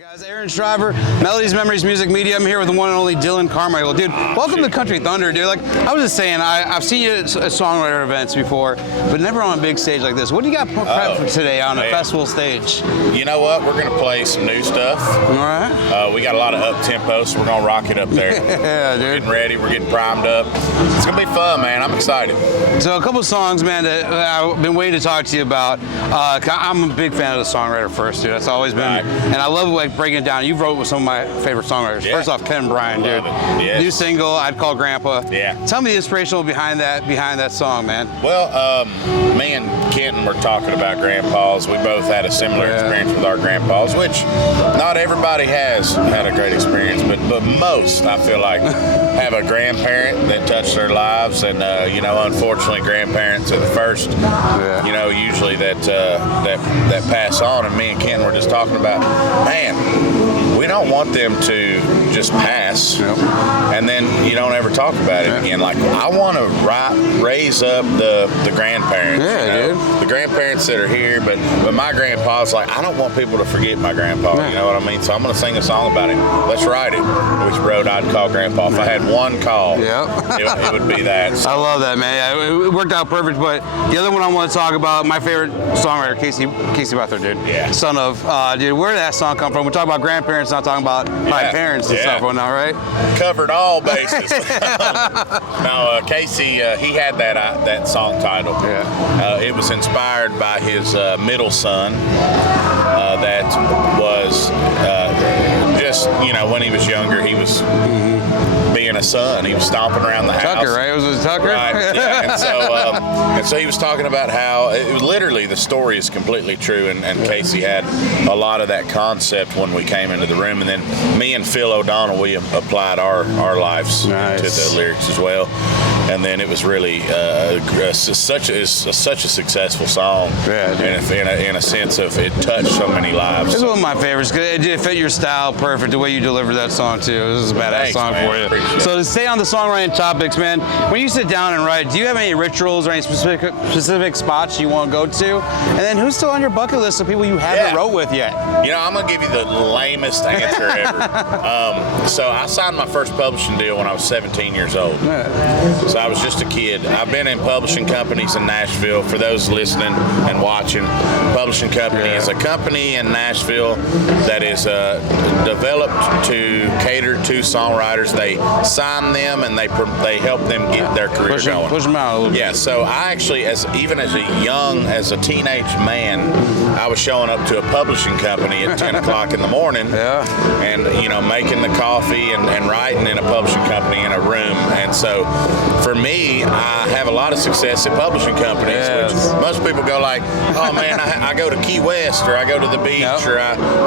Guys, Aaron Shriver, Melodies, Memories, Music Media. I'm here with the one and only Dylan Carmichael. Dude, welcome to Country Thunder, dude. Like, I was just saying, I've seen you at songwriter events before, but never on a big stage like this. What do you got prepped for today on a festival stage? You know what? We're going to play some new stuff. All right. We got a lot of up-tempo, so we're going to rock it up there. Yeah, dude. We're getting ready. We're getting primed up. It's going to be fun, man. I'm excited. So a couple songs, man, that I've been waiting to talk to you about. I'm a big fan of the songwriter first, dude. That's always been, Right. and I love like breaking it down. You wrote with some of my favorite songwriters. Yeah. First off, Ken Bryan, dude. Yes. New single, I'd Call Grandpa. Yeah. Tell me the inspirational behind that song, man. Well, me and Kenton were talking about grandpas. We both had a similar experience with our grandpas, which not everybody has had a great experience, but most, I feel like, have a grandparent that touched their lives. And, unfortunately, grandparents are the first, usually that pass on. And me and Kenton were just talking about, man, we don't want them to just pass, and then you don't ever talk about it again. Like, I want to raise up the grandparents, the grandparents that are here, but my grandpa's like, I don't want people to forget my grandpa, you know what I mean? So I'm going to sing a song about it. Let's write it. Which road I'd call Grandpa. If I had one call, it would be that. So. I love that, man. It worked out perfect, but the other one I want to talk about, my favorite songwriter, Casey Beathard, dude. Yeah. Son of, dude, where did that song come from? We're talking about grandparents, not talking about my parents and stuff, now, right? Covered all bases. No, Casey, he had that song title. Yeah. It was inspired by his middle son that was just, when he was younger, he was being a son. He was stomping around the house. Tucker, right? It was Tucker? Right, yeah. And so he was talking about how, literally, the story is completely true, and Casey had a lot of that concept when we came into the room, and then me and Phil O'Donnell, we applied our lives to the lyrics as well. And then it was really such a successful song, in a sense of it touched so many lives. It's one of my favorites because it fit your style perfect, the way you delivered that song too. This is a badass song for you. So to stay on the songwriting topics, man, when you sit down and write, do you have any rituals or any specific spots you want to go to? And then who's still on your bucket list of people you haven't wrote with yet? I'm going to give you the lamest answer ever. So I signed my first publishing deal when I was 17 years old. So I was just a kid. I've been in publishing companies in Nashville. For those listening and watching, publishing company is a company in Nashville that is developed to cater to songwriters. They sign them and they help them get their career going. Push them out a little bit. Yeah, so I actually, as a teenage man, I was showing up to a publishing company at 10 o'clock in the morning and, making the coffee and writing in a publishing company in a room. And so for me, I have a lot of success at publishing companies, which most people go like, oh man, I go to Key West, or I go to the beach, or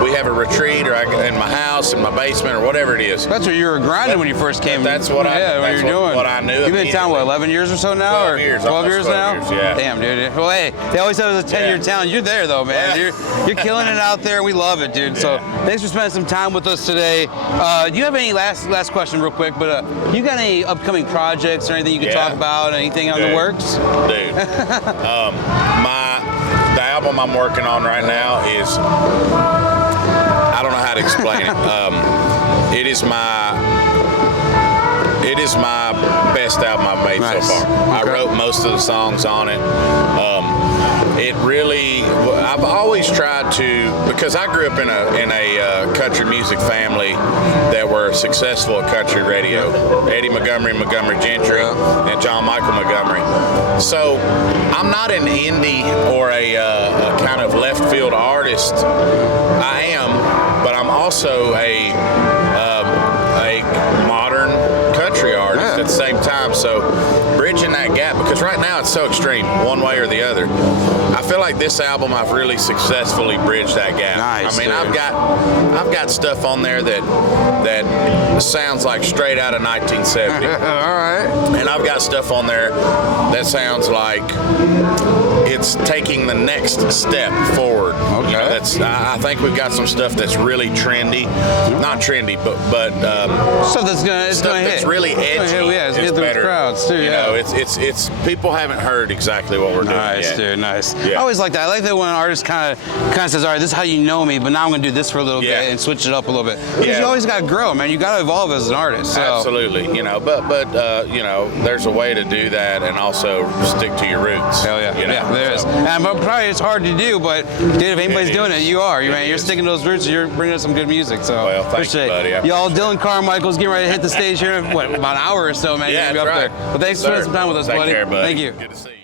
we have a retreat, or I go in my house, in my basement, or whatever it is. That's what you were grinding when you first came. That's what you're doing. What I knew. You've been in town, 11 years or so now? 12 years. 12 years now? Years, yeah. Damn, dude. Well, hey, they always said it was a 10-year town. You're there, though, man. You're killing it out there, and we love it, dude. So thanks for spending some time with us today. Do you have any last question real quick, but you got any upcoming projects or anything you can talk about, anything on the works? Dude, the album I'm working on right now is, I don't know how to explain it. It is my best album I've made so far. I wrote most of the songs on it. I've always tried to, because I grew up in a country music family that were successful at country radio. Eddie Montgomery, Montgomery Gentry, and John Michael Montgomery. So I'm not an indie or a kind of left field artist. I am, but I'm also a modern country artist at the same time. So bridging that gap, because right now it's so extreme, one way or the other. I feel like this album I've really successfully bridged that gap. Nice, I mean, dude. I've got stuff on there that sounds like straight out of 1970. All right. And I've got stuff on there that sounds like it's taking the next step forward. Okay. I think we've got some stuff that's really trendy, not trendy, but stuff that's gonna hit. It's really edgy. It's hit those crowds too. It's people haven't heard exactly what we're doing yet. Nice, dude. Nice. Yeah. Yeah. I always like that. I like that when an artist kind of says, all right, this is how you know me, but now I'm going to do this for a little Yeah. bit and switch it up a little bit. Because Yeah. you always got to grow, man. You got to evolve as an artist. So. Absolutely, but you know, there's a way to do that and also stick to your roots. Hell yeah, you know? yeah, there is. So, And but probably it's hard to do, but dude, if anybody's It doing is. it, you are. It You're is. sticking to those roots. You're bringing us some good music. So Well, thank you, appreciate buddy. I it. Y'all, appreciate Dylan Carmichael's getting ready to hit the stage here in what, about an hour or so, man. Yeah, You're gonna be that's up right. there. But thanks for Sir. spending some time with us, Take buddy. care, buddy. Thank you. Good to see you.